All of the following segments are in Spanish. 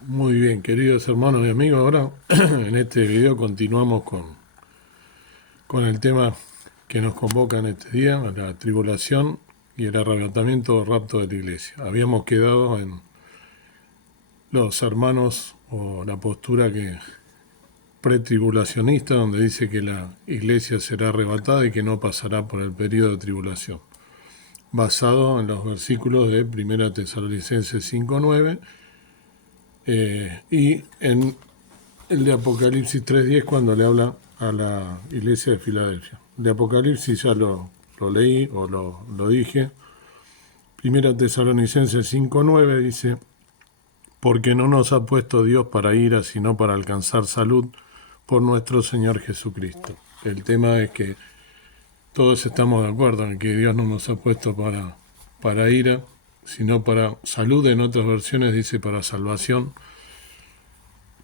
Muy bien, queridos hermanos y amigos, ahora en este video continuamos con el tema que nos convoca en este día, la tribulación y el arrebatamiento o rapto de la iglesia. Habíamos quedado en los hermanos o la postura que pretribulacionista, donde dice que la iglesia será arrebatada y que no pasará por el periodo de tribulación, basado en los versículos de 1 Tesalonicenses 5:9 y en el de Apocalipsis 3:10 cuando le habla a la iglesia de Filadelfia. De Apocalipsis ya lo leí o lo dije. Primera Tesalonicenses 5:9 dice, porque no nos ha puesto Dios para ira, sino para alcanzar salud por nuestro Señor Jesucristo. El tema es que todos estamos de acuerdo en que Dios no nos ha puesto para ira, sino para salud. En otras versiones dice para salvación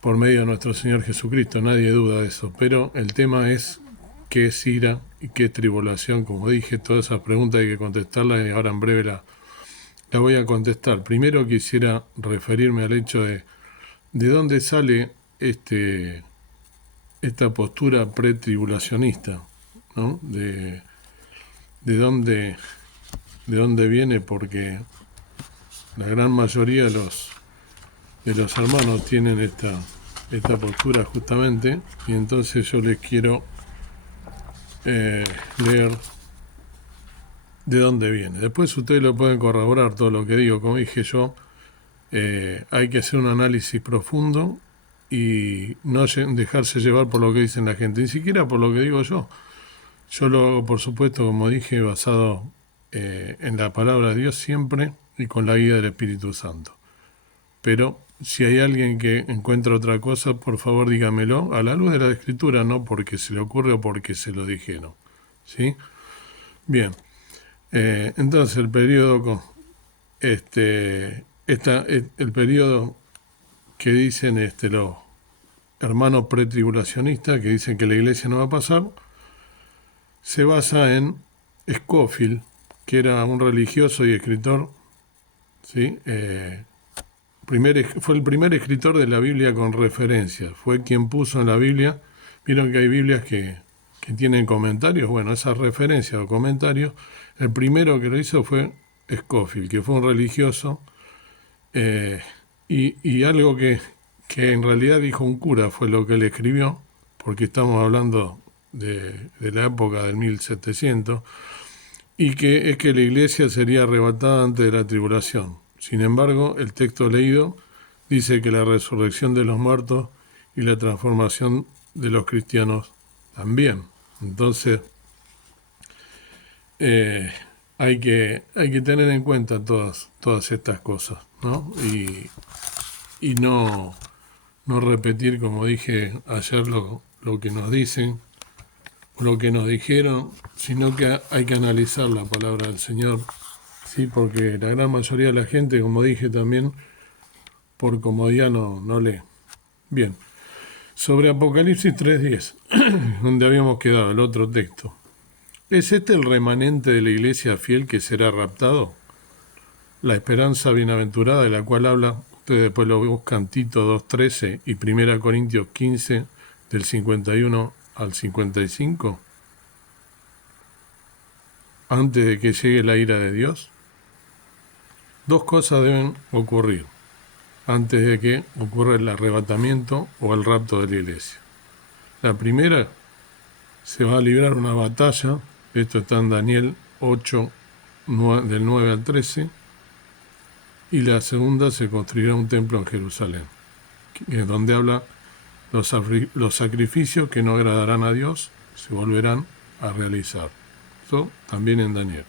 por medio de nuestro Señor Jesucristo, nadie duda de eso, pero el tema es qué es ira y qué es tribulación. Como dije, todas esas preguntas hay que contestarlas y ahora en breve la voy a contestar. Primero quisiera referirme al hecho de dónde sale esta postura pretribulacionista, ¿no? De dónde viene, porque la gran mayoría de los hermanos tienen esta postura justamente, y entonces yo les quiero leer de dónde viene. Después ustedes lo pueden corroborar todo lo que digo. Como dije yo, hay que hacer un análisis profundo y no dejarse llevar por lo que dicen la gente, ni siquiera por lo que digo yo. Yo lo hago, por supuesto, como dije, basado en la palabra de Dios siempre y con la guía del Espíritu Santo. Pero si hay alguien que encuentra otra cosa, por favor dígamelo a la luz de la Escritura, no porque se le ocurre o porque se lo dijeron. ¿Sí? Bien. Entonces el periodo el periodo que dicen los hermanos pretribulacionistas, que dicen que la iglesia no va a pasar, se basa en Scofield, que era un religioso y escritor, ¿sí? Fue el primer escritor de la Biblia con referencias, fue quien puso en la Biblia, vieron que hay Biblias que tienen comentarios, bueno, esas referencias o comentarios, el primero que lo hizo fue Scofield, que fue un religioso, y algo que en realidad dijo un cura fue lo que él escribió, porque estamos hablando de la época del 1700, y que es que la iglesia sería arrebatada antes de la tribulación. Sin embargo, el texto leído dice que la resurrección de los muertos y la transformación de los cristianos también. Entonces, hay que tener en cuenta todas estas cosas, ¿no? Y no repetir, como dije ayer, lo que nos dicen, lo que nos dijeron, sino que hay que analizar la palabra del Señor, ¿sí? Porque la gran mayoría de la gente, como dije también, por comodidad no lee. Bien, sobre Apocalipsis 3:10, donde habíamos quedado, el otro texto. ¿Es este el remanente de la iglesia fiel que será raptado? La esperanza bienaventurada de la cual habla, ustedes después lo buscan, Tito 2:13 y 1 Corintios 15, del 51 al 55, antes de que llegue la ira de Dios. Dos cosas deben ocurrir antes de que ocurra el arrebatamiento o el rapto de la iglesia. La primera, se va a librar una batalla, esto está en Daniel 8, del 9 al 13, y la segunda, se construirá un templo en Jerusalén, donde habla los sacrificios que no agradarán a Dios se volverán a realizar. Esto también en Daniel,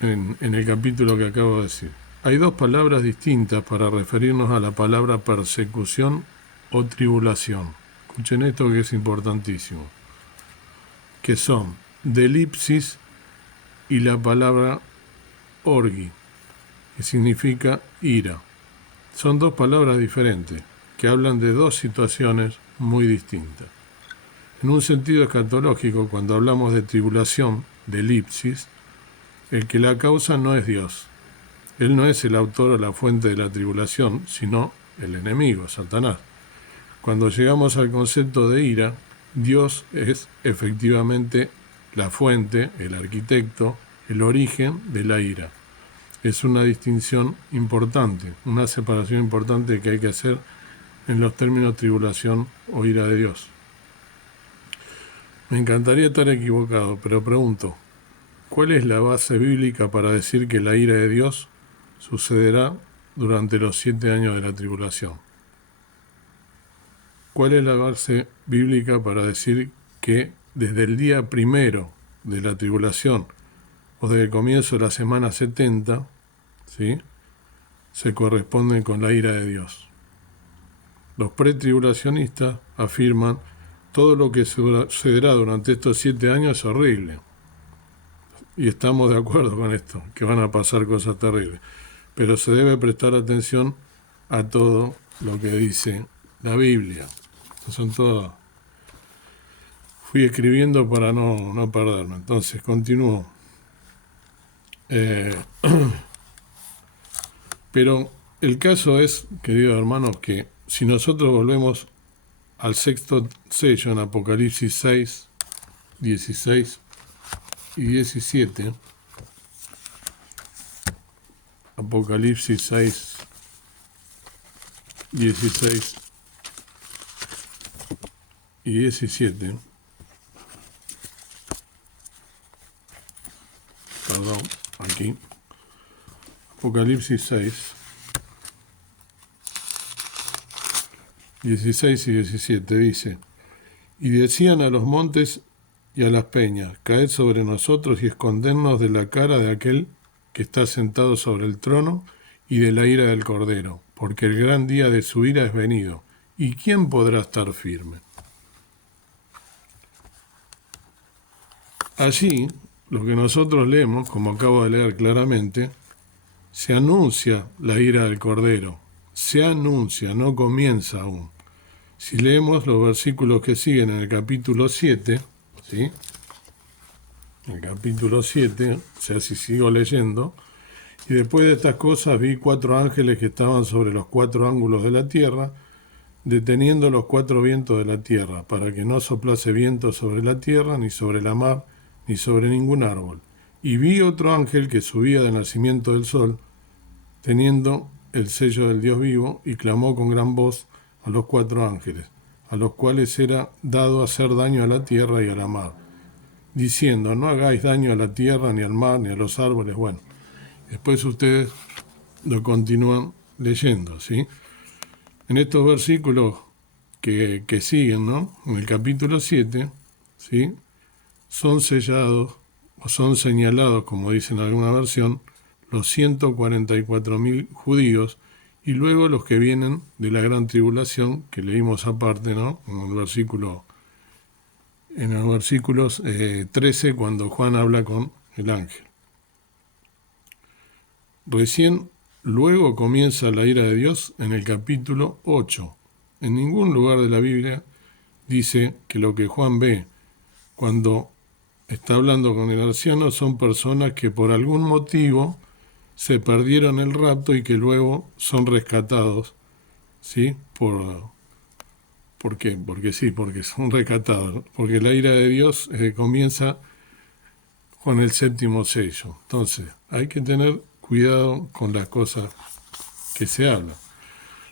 en el capítulo que acabo de decir. Hay dos palabras distintas para referirnos a la palabra persecución o tribulación. Escuchen esto que es importantísimo, que son delipsis y la palabra orgi, que significa ira. Son dos palabras diferentes, que hablan de dos situaciones muy distintas. En un sentido escatológico, cuando hablamos de tribulación, de elipsis, el que la causa no es Dios. Él no es el autor o la fuente de la tribulación, sino el enemigo, Satanás. Cuando llegamos al concepto de ira, Dios es efectivamente la fuente, el arquitecto, el origen de la ira. Es una distinción importante, una separación importante que hay que hacer en los términos tribulación o ira de Dios. Me encantaría estar equivocado, pero pregunto, ¿cuál es la base bíblica para decir que la ira de Dios sucederá durante los 7 años de la tribulación? ¿Cuál es la base bíblica para decir que desde el día primero de la tribulación o desde el comienzo de la semana 70, ¿sí?, se corresponden con la ira de Dios? Los pretribulacionistas afirman todo lo que sucederá durante estos 7 años es horrible. Y estamos de acuerdo con esto, que van a pasar cosas terribles. Pero se debe prestar atención a todo lo que dice la Biblia. Estos son todas. Fui escribiendo para no perderme. Entonces, continúo. Pero el caso es, queridos hermanos, que si nosotros volvemos al sexto sello en Apocalipsis 6, 16 y 17, Apocalipsis 6, 16 y 17, perdón, aquí, Apocalipsis 6, 16 y 17 dice: y decían a los montes y a las peñas, caed sobre nosotros y escondernos de la cara de aquel que está sentado sobre el trono y de la ira del Cordero, porque el gran día de su ira es venido, ¿y quién podrá estar firme? Allí, lo que nosotros leemos, como acabo de leer claramente, se anuncia la ira del Cordero, se anuncia, no comienza aún. Si leemos los versículos que siguen en el capítulo 7, ¿sí?, el capítulo 7, o sea, si sigo leyendo, y después de estas cosas vi 4 ángeles que estaban sobre los 4 ángulos de la tierra, deteniendo los 4 vientos de la tierra, para que no soplase viento sobre la tierra, ni sobre la mar, ni sobre ningún árbol. Y vi otro ángel que subía del nacimiento del sol, teniendo el sello del Dios vivo, y clamó con gran voz a los 4 ángeles, a los cuales era dado hacer daño a la tierra y a la mar, diciendo: no hagáis daño a la tierra, ni al mar, ni a los árboles. Bueno, después ustedes lo continúan leyendo, ¿sí? En estos versículos que siguen, ¿no?, en el capítulo 7, ¿sí?, son sellados, o son señalados, como dice en alguna versión, los 144.000 judíos, y luego los que vienen de la gran tribulación, que leímos aparte, ¿no?, en los versículos 13, cuando Juan habla con el ángel. Recién luego comienza la ira de Dios en el capítulo 8. En ningún lugar de la Biblia dice que lo que Juan ve cuando está hablando con el anciano son personas que por algún motivo se perdieron el rapto y que luego son rescatados, ¿sí? ¿Por qué? Porque sí, porque son rescatados. Porque la ira de Dios comienza con el 7º sello. Entonces, hay que tener cuidado con las cosas que se hablan.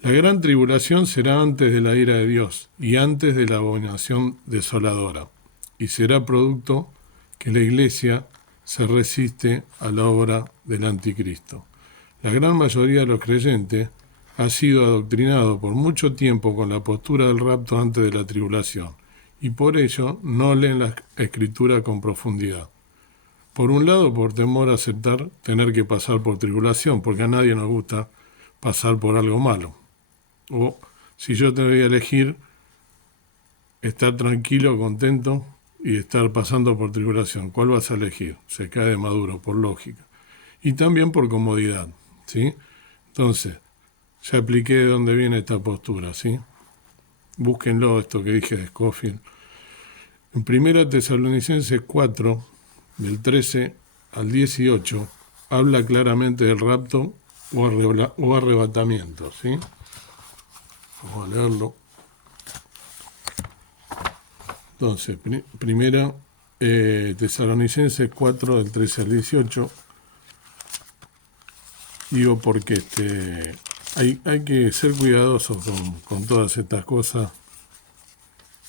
La gran tribulación será antes de la ira de Dios y antes de la abominación desoladora, y será producto que la Iglesia se resiste a la obra del anticristo. La gran mayoría de los creyentes ha sido adoctrinado por mucho tiempo con la postura del rapto antes de la tribulación, y por ello no leen la Escritura con profundidad. Por un lado, por temor a aceptar tener que pasar por tribulación, porque a nadie nos gusta pasar por algo malo. O si yo te voy a elegir estar tranquilo, contento y estar pasando por tribulación, ¿cuál vas a elegir? Se cae de maduro, por lógica. Y también por comodidad, ¿sí? Entonces, ya apliqué de dónde viene esta postura, ¿sí? Búsquenlo, esto que dije de Scofield. En 1 Tesalonicenses 4, del 13 al 18, habla claramente del rapto o arrebatamiento, ¿sí? Vamos a leerlo. Entonces, primera Tesalonicenses 4, del 13 al 18. Digo porque hay que ser cuidadosos con todas estas cosas.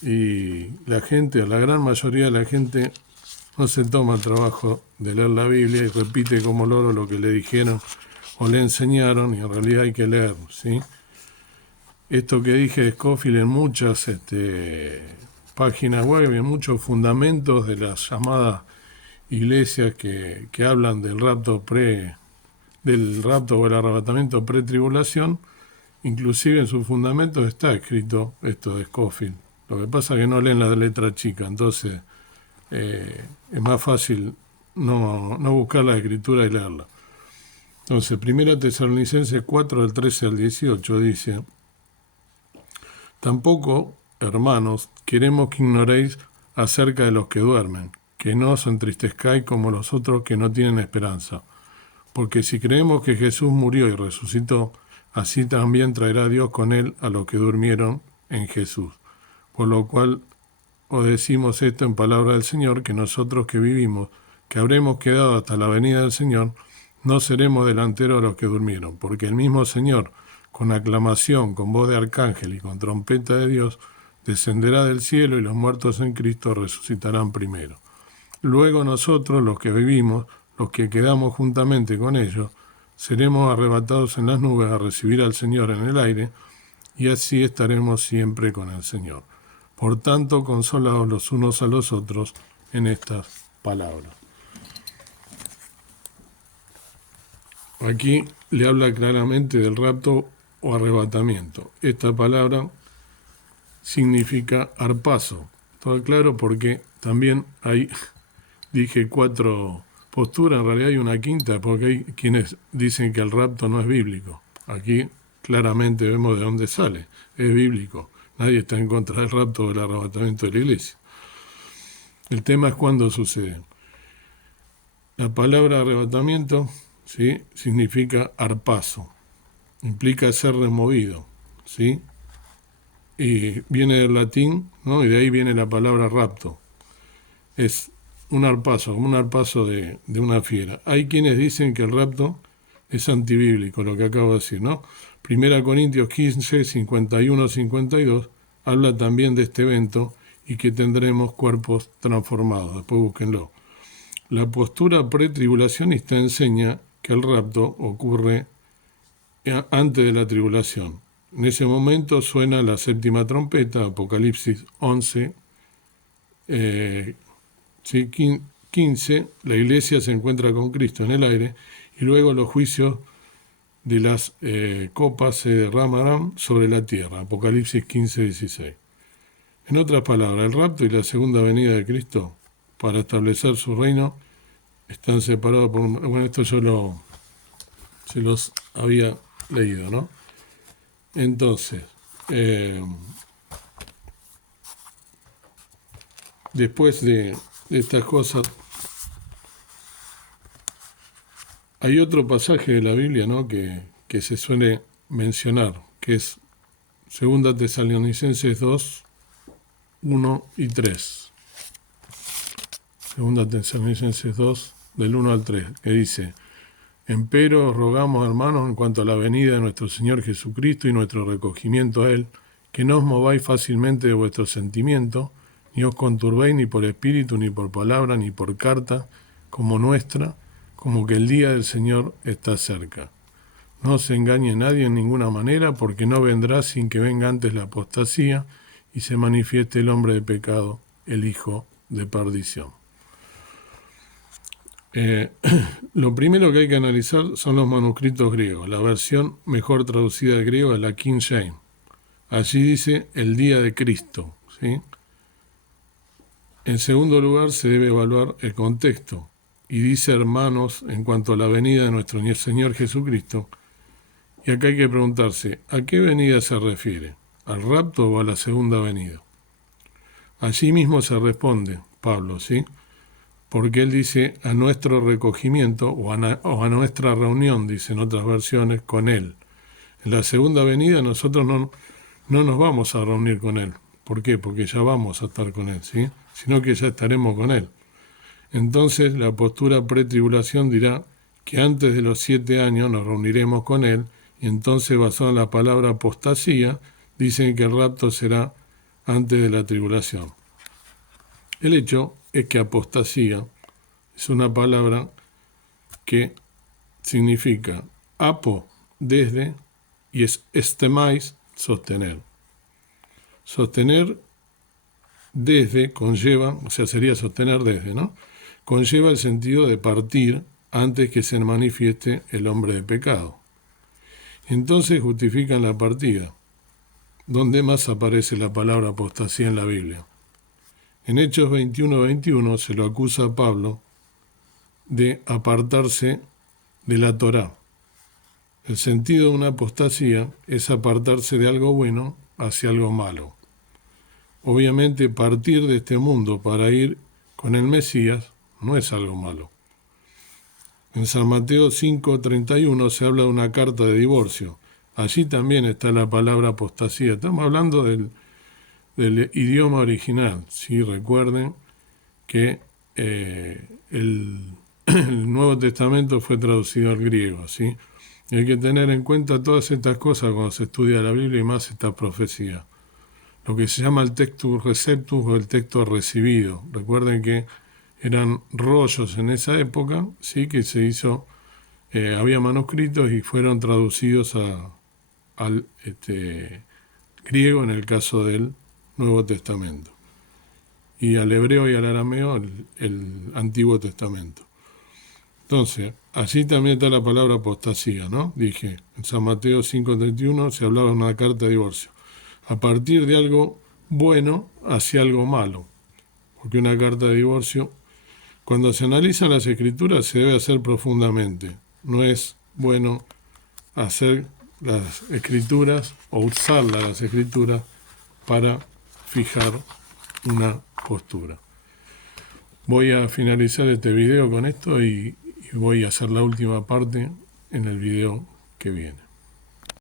Y la gente, la gran mayoría de la gente, no se toma el trabajo de leer la Biblia y repite como loro lo que le dijeron o le enseñaron, y en realidad hay que leer, ¿sí? Esto que dije de Scofield en muchas páginas web y en muchos fundamentos de las llamadas iglesias que hablan del rapto o el arrebatamiento pre-tribulación, inclusive en sus fundamentos está escrito esto de Scofield. Lo que pasa es que no leen la letra chica, entonces es más fácil no buscar la escritura y leerla. Entonces, 1 Tesalonicenses 4, del 13 al 18 dice: tampoco, hermanos, queremos que ignoréis acerca de los que duermen, que no os entristezcáis como los otros que no tienen esperanza. Porque si creemos que Jesús murió y resucitó, así también traerá Dios con él a los que durmieron en Jesús. Por lo cual os decimos esto en palabra del Señor, que nosotros que vivimos, que habremos quedado hasta la venida del Señor, no seremos delanteros de los que durmieron, porque el mismo Señor, con aclamación, con voz de arcángel y con trompeta de Dios, descenderá del cielo y los muertos en Cristo resucitarán primero. Luego nosotros, los que vivimos, los que quedamos juntamente con ellos, seremos arrebatados en las nubes a recibir al Señor en el aire, y así estaremos siempre con el Señor. Por tanto, consolaos los unos a los otros en estas palabras. Aquí le habla claramente del rapto o arrebatamiento. Esta palabra significa arpazo. Todo claro, porque también hay, dije 4 posturas, en realidad hay una quinta, porque hay quienes dicen que el rapto no es bíblico. Aquí claramente vemos de dónde sale, es bíblico. Nadie está en contra del rapto o del arrebatamiento de la iglesia. El tema es cuándo sucede. La palabra arrebatamiento, ¿sí?, significa arpazo, implica ser removido, ¿sí? Y viene del latín, ¿no? Y de ahí viene la palabra rapto. Es un arpazo, como un arpazo de una fiera. Hay quienes dicen que el rapto es antibíblico, lo que acabo de decir, ¿no? 1 Corintios 15, 51-52 habla también de este evento y que tendremos cuerpos transformados. Después búsquenlo. La postura pretribulacionista enseña que el rapto ocurre antes de la tribulación. En ese momento suena la séptima trompeta, Apocalipsis 11, 15, la iglesia se encuentra con Cristo en el aire, y luego los juicios de las copas se derramarán sobre la tierra, Apocalipsis 15, 16. En otras palabras, el rapto y la segunda venida de Cristo para establecer su reino están separados por bueno, esto yo se los había leído, ¿no? Entonces, después de estas cosas, hay otro pasaje de la Biblia, ¿no?, que se suele mencionar, que es 2 Tesalonicenses 2, 1 y 3. 2 Tesalonicenses 2, del 1 al 3, que dice: empero os rogamos, hermanos, en cuanto a la venida de nuestro Señor Jesucristo y nuestro recogimiento a Él, que no os mováis fácilmente de vuestros sentimientos, ni os conturbéis ni por espíritu, ni por palabra, ni por carta, como nuestra, como que el día del Señor está cerca. No se engañe nadie en ninguna manera, porque no vendrá sin que venga antes la apostasía y se manifieste el hombre de pecado, el hijo de perdición. Lo primero que hay que analizar son los manuscritos griegos. La versión mejor traducida al griego es la King James. Allí dice el día de Cristo, ¿sí? En segundo lugar, se debe evaluar el contexto. Y dice hermanos en cuanto a la venida de nuestro Señor Jesucristo. Y acá hay que preguntarse, ¿a qué venida se refiere? ¿Al rapto o a la segunda venida? Allí mismo se responde Pablo, ¿sí? Porque él dice a nuestro recogimiento o a nuestra reunión, dicen otras versiones, con él. En la segunda venida nosotros no nos vamos a reunir con Él. ¿Por qué? Porque ya vamos a estar con Él, ¿sí? Sino que ya estaremos con Él. Entonces la postura pretribulación dirá que antes de los 7 años nos reuniremos con Él, y entonces, basado en la palabra apostasía, dicen que el rapto será antes de la tribulación. El hecho es que apostasía es una palabra que significa apo, desde, y es estemais, sostener. Sostener desde conlleva, o sea, sería sostener desde, ¿no? Conlleva el sentido de partir antes que se manifieste el hombre de pecado. Entonces justifican la partida. ¿Dónde más aparece la palabra apostasía en la Biblia? En Hechos 21:21 se lo acusa a Pablo de apartarse de la Torá. El sentido de una apostasía es apartarse de algo bueno hacia algo malo. Obviamente partir de este mundo para ir con el Mesías no es algo malo. En San Mateo 5:31 se habla de una carta de divorcio. Allí también está la palabra apostasía. Estamos hablando del idioma original. ¿Sí? Recuerden que el Nuevo Testamento fue traducido al griego. ¿Sí? Y hay que tener en cuenta todas estas cosas cuando se estudia la Biblia y más esta profecía. Lo que se llama el textus receptus o el texto recibido. Recuerden que eran rollos en esa época, sí, que se hizo, había manuscritos y fueron traducidos al griego en el caso del Nuevo Testamento, y al hebreo y al arameo el Antiguo Testamento. Entonces, allí también está la palabra apostasía, ¿no? Dije, en San Mateo 5:31 se hablaba de una carta de divorcio. A partir de algo bueno hacia algo malo. Porque una carta de divorcio, cuando se analizan las escrituras, se debe hacer profundamente. No es bueno hacer las escrituras o usar las escrituras para fijar una postura. Voy a finalizar este video con esto y voy a hacer la última parte en el video que viene.